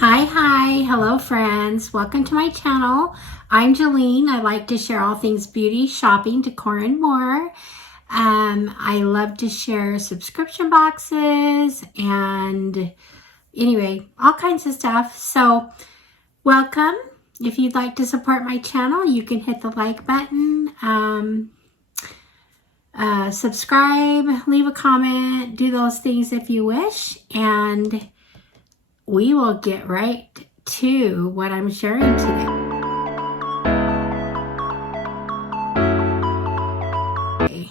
Hi, hello friends. Welcome to my channel. I'm Jolene. I like to share all things beauty, shopping, decor, and more. I love to share subscription boxes and anyway, all kinds of stuff. So welcome. If you'd like to support my channel, you can hit the like button, subscribe, leave a comment, do those things if you wish, and we will get right to what I'm sharing today.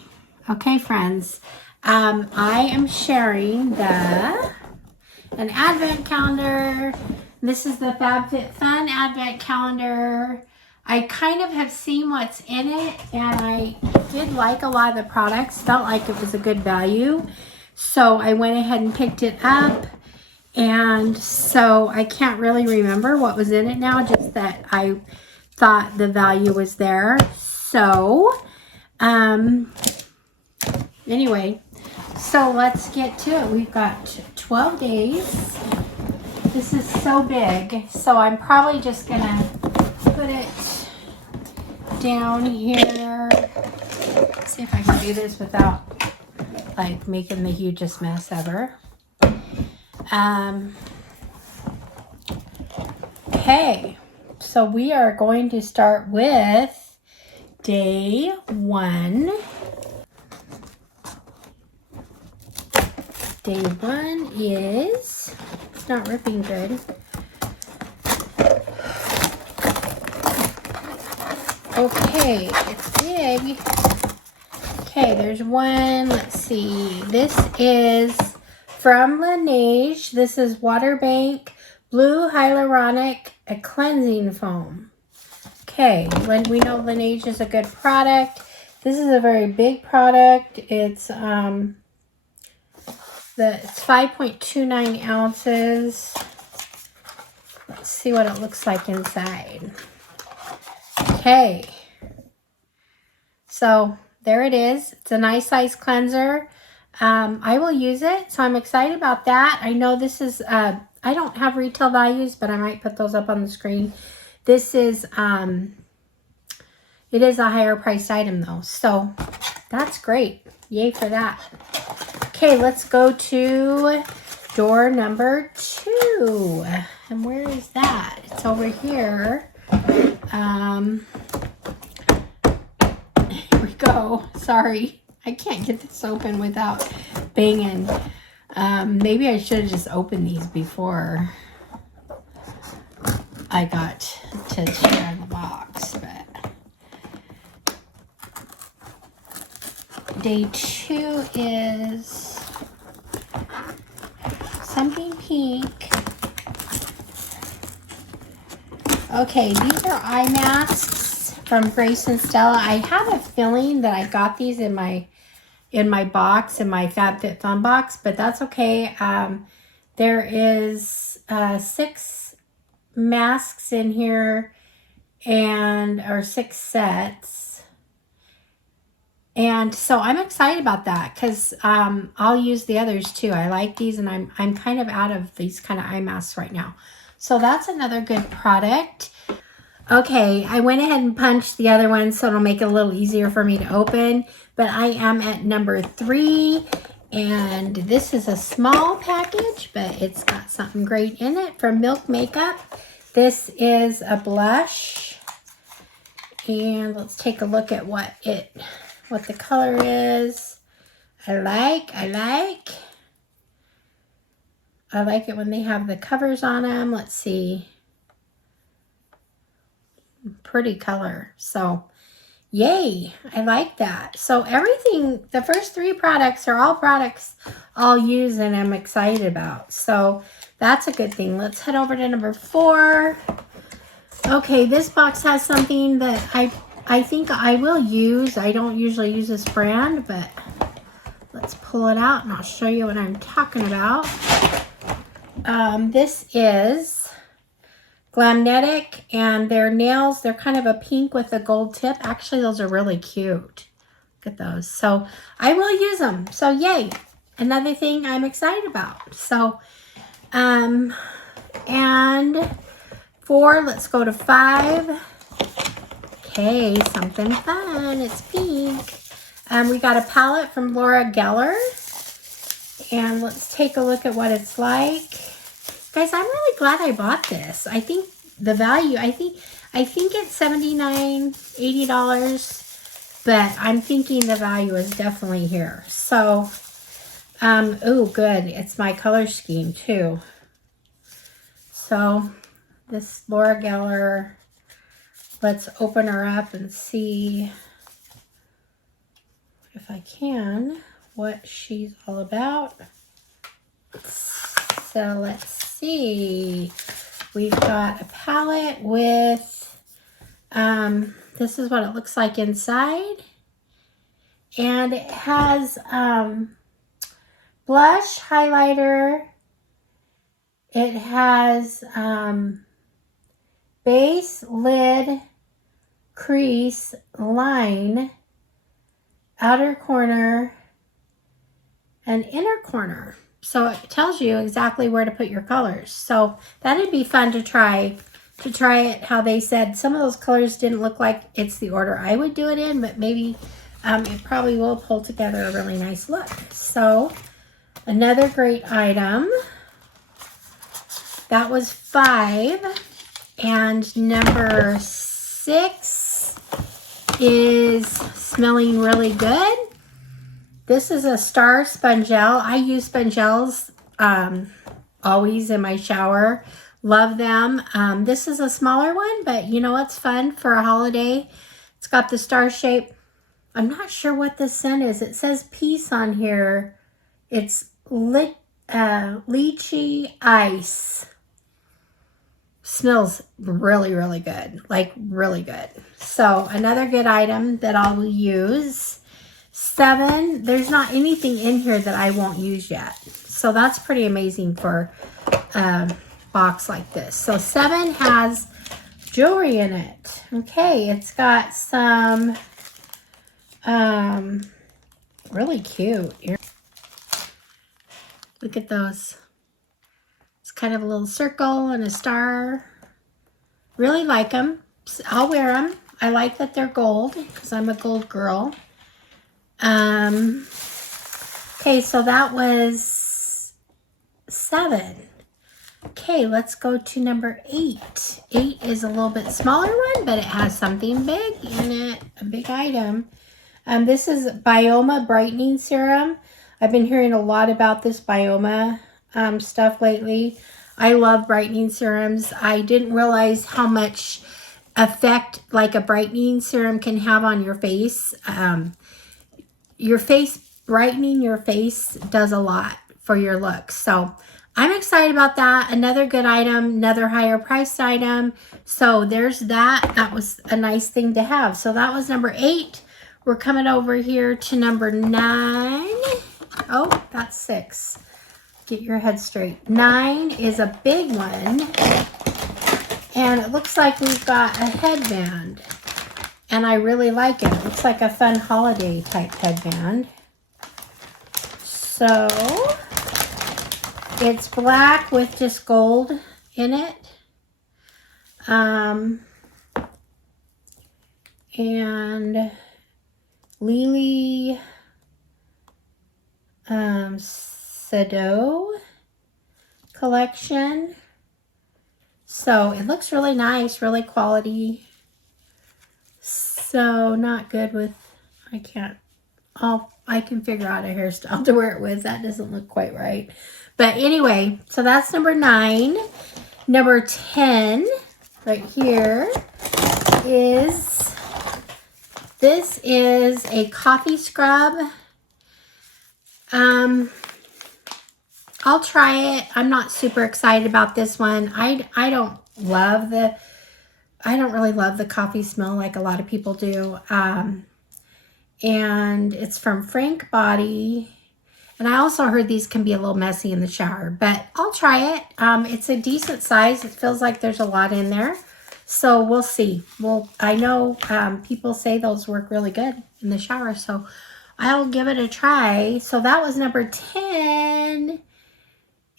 Okay, friends, I am sharing an advent calendar. This is the Fab Fit Fun advent calendar. I kind of have seen what's in it, and I did like a lot of the products. Felt like it was a good value, so I went ahead and picked it up. And so I can't really remember what was in it now, just that I thought the value was there. So, anyway, so let's get to it. We've got 12 days. This is so big, so I'm probably just gonna put it down here. Let's see if I can do this without like making the hugest mess ever. Okay, so we are going to start with day 1. Day 1 is, it's not ripping good. Okay, it's big. Okay, there's one, let's see, this is from Laneige. This is Waterbank Blue Hyaluronic Cleansing Foam. Okay, we know Laneige is a good product. This is a very big product. It's 5.29 ounces. Let's see what it looks like inside. Okay, so there it is. It's a nice size cleanser. I will use it, so I'm excited about that. I know this is, I don't have retail values, but I might put those up on the screen. This is, it is a higher priced item though, so that's great. Yay for that. Okay, let's go to door number 2. And where is that? It's over here. Here we go. Sorry. I can't get this open without banging. Maybe I should have just opened these before I got to share the box. But day 2 is something pink. Okay, these are eye masks from Grace and Stella. I have a feeling that I got these in my box, in my Fab Fit Fun box, but that's okay. There is 6 masks in here, or 6 sets. And so I'm excited about that because I'll use the others too. I like these, and I'm kind of out of these kind of eye masks right now. So that's another good product. Okay, I went ahead and punched the other one so it'll make it a little easier for me to open. But I am at number 3, and this is a small package, but it's got something great in it from Milk Makeup. This is a blush, and let's take a look at what the color is. I like it when they have the covers on them. Let's see. Pretty color. So yay, I like that. So everything, the first 3 products are all products I'll use and I'm excited about. So that's a good thing. Let's head over to number 4. Okay, this box has something that I think I will use. I don't usually use this brand, but let's pull it out and I'll show you what I'm talking about. This is Glamnetic, and their nails, they're kind of a pink with a gold tip. Actually, those are really cute. Look at those. So I will use them. So yay. Another thing I'm excited about. So And 4, let's go to 5. Okay, something fun. It's pink. We got a palette from Laura Geller. And let's take a look at what it's like. Guys, I'm really glad I bought this. I think the value, I think it's $79, $80, but I'm thinking the value is definitely here. So, oh, good. It's my color scheme too. So, this Laura Geller, let's open her up and see if I can what she's all about. So let's see. We've got a palette with, this is what it looks like inside. And it has blush, highlighter. It has base, lid, crease, line, outer corner, and inner corner. So it tells you exactly where to put your colors. So that'd be fun to try it how they said. Some of those colors didn't look like it's the order I would do it in, but maybe it probably will pull together a really nice look. So another great item. That was 5. And number 6 is smelling really good. This is a Star Spongel. I use Spongels always in my shower. Love them. This is a smaller one, but you know what's fun for a holiday? It's got the star shape. I'm not sure what this scent is. It says peace on here. It's lychee ice. Smells really, really good. Like really good. So another good item that I will use. 7, there's not anything in here that I won't use yet. So that's pretty amazing for a box like this. So 7 has jewelry in it. Okay, it's got some really cute. Look at those. It's kind of a little circle and a star. Really like them. I'll wear them. I like that they're gold because I'm a gold girl. Okay, so that was 7. Okay, let's go to number 8. 8 is a little bit smaller one, but it has something big in it, a big item. This is Bioma Brightening Serum. I've been hearing a lot about this Bioma stuff lately. I love brightening serums. I didn't realize how much effect like a brightening serum can have on your face. Brightening your face does a lot for your look. So I'm excited about that. Another good item, another higher priced item. So there's that. That was a nice thing to have. So that was number 8. We're coming over here to number 9. Oh, that's 6. Get your head straight. 9 is a big one. And it looks like we've got a headband. And I really like it. It looks like a fun holiday type headband. So it's black with just gold in it. And Lily Sado collection. So it looks really nice, really quality. So not good with, I can figure out a hairstyle to wear it with. That doesn't look quite right. But anyway, so that's number 9. Number 10 right here is, this is a coffee scrub. I'll try it. I'm not super excited about this one. I don't really love the coffee smell like a lot of people do. And it's from Frank Body. And I also heard these can be a little messy in the shower, but I'll try it. It's a decent size. It feels like there's a lot in there. So we'll see. Well, I know people say those work really good in the shower, so I'll give it a try. So that was number 10.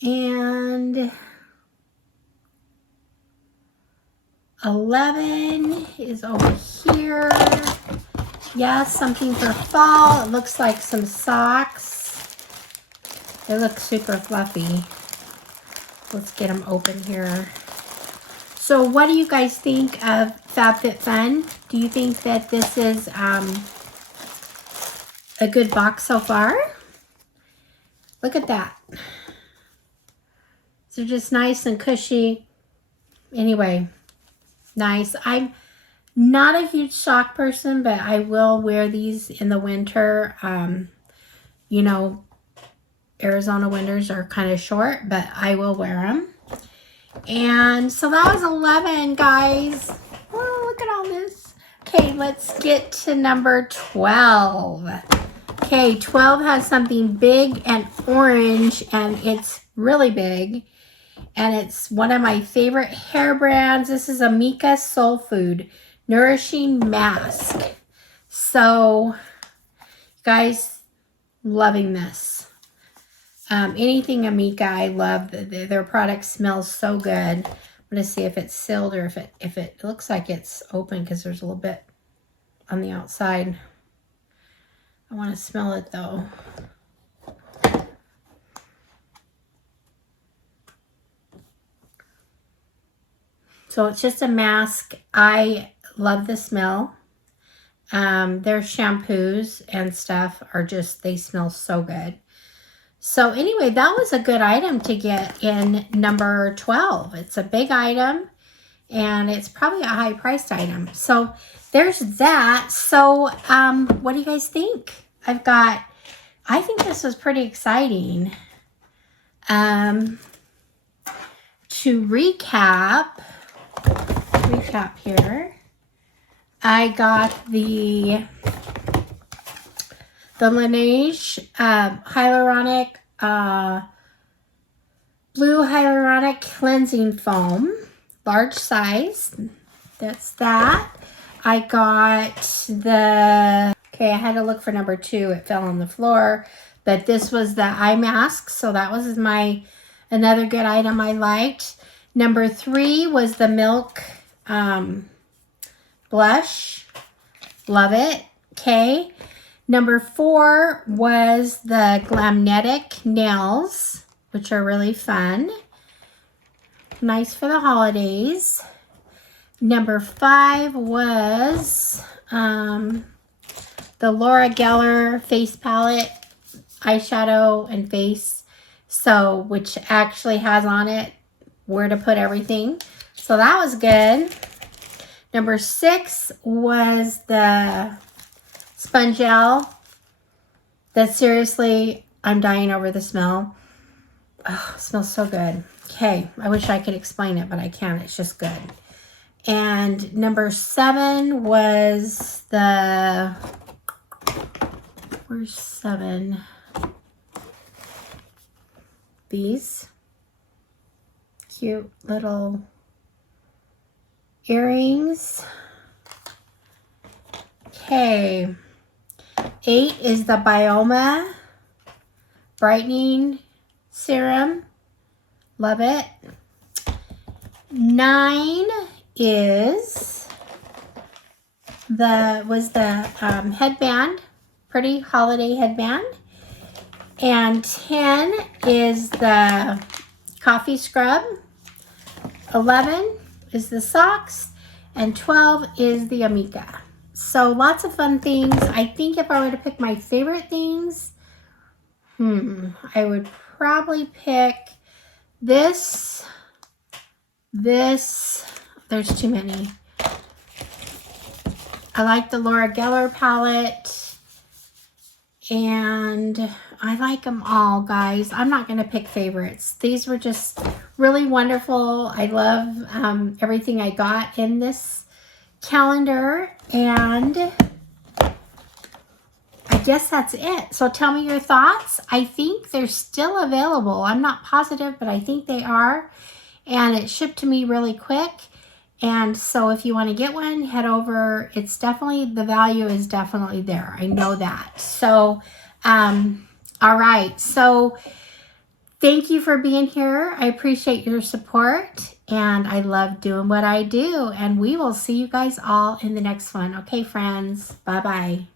And 11 is over here. Yes, something for fall. It looks like some socks. They look super fluffy. Let's get them open here. So what do you guys think of FabFitFun? Do you think that this is a good box so far? Look at that. They're just nice and cushy. Anyway, nice. I'm not a huge sock person, but I will wear these in the winter. You know, Arizona winters are kind of short, but I will wear them. And so that was 11, guys. Oh, look at all this. Okay, let's get to number 12. Okay, 12 has something big and orange, and it's really big. And it's one of my favorite hair brands. This is Amika Soul Food Nourishing Mask. So, guys, loving this. Anything Amika, I love. Their product smells so good. I'm going to see if it's sealed or if it looks like it's open because there's a little bit on the outside. I want to smell it though. So it's just a mask. I love the smell. Their shampoos and stuff are just, they smell so good. So anyway, that was a good item to get in number 12. It's a big item and it's probably a high priced item. So there's that. So what do you guys think? I think this was pretty exciting. To recap here, I got the Laneige hyaluronic blue hyaluronic cleansing foam, large size. That's that. I got the, okay, I had to look for number 2. It fell on the floor, but this was the eye mask, so that was another good item I liked. Number 3 was the Milk blush. Love it. Okay. Number 4 was the Glamnetic nails, which are really fun. Nice for the holidays. Number 5 was the Laura Geller face palette, eyeshadow and face. So, which actually has on it where to put everything. So that was good. Number 6 was the Spongelle. That seriously, I'm dying over the smell. Oh, it smells so good. Okay, I wish I could explain it, but I can't. It's just good. And number 7 was the, where's 7? These cute little earrings. Okay. 8 is the Bioma brightening serum. Love it. 9 is the headband, pretty holiday headband. And 10 is the coffee scrub. 11 is the socks. And 12 is the Amika. So lots of fun things. I think if I were to pick my favorite things, I would probably pick this, there's too many. I like the Laura Geller palette, and I like them all, guys. I'm not going to pick favorites. These were just really wonderful. I love everything I got in this calendar, and I guess that's it. So tell me your thoughts. I think they're still available. I'm not positive, but I think they are, and it shipped to me really quick. And so if you want to get one, head over. It's definitely, the value is definitely there. I know that. So all right, so Thank you for being here. I appreciate your support, and I love doing what I do. And we will see you guys all in the next one. Okay, friends. Bye-bye.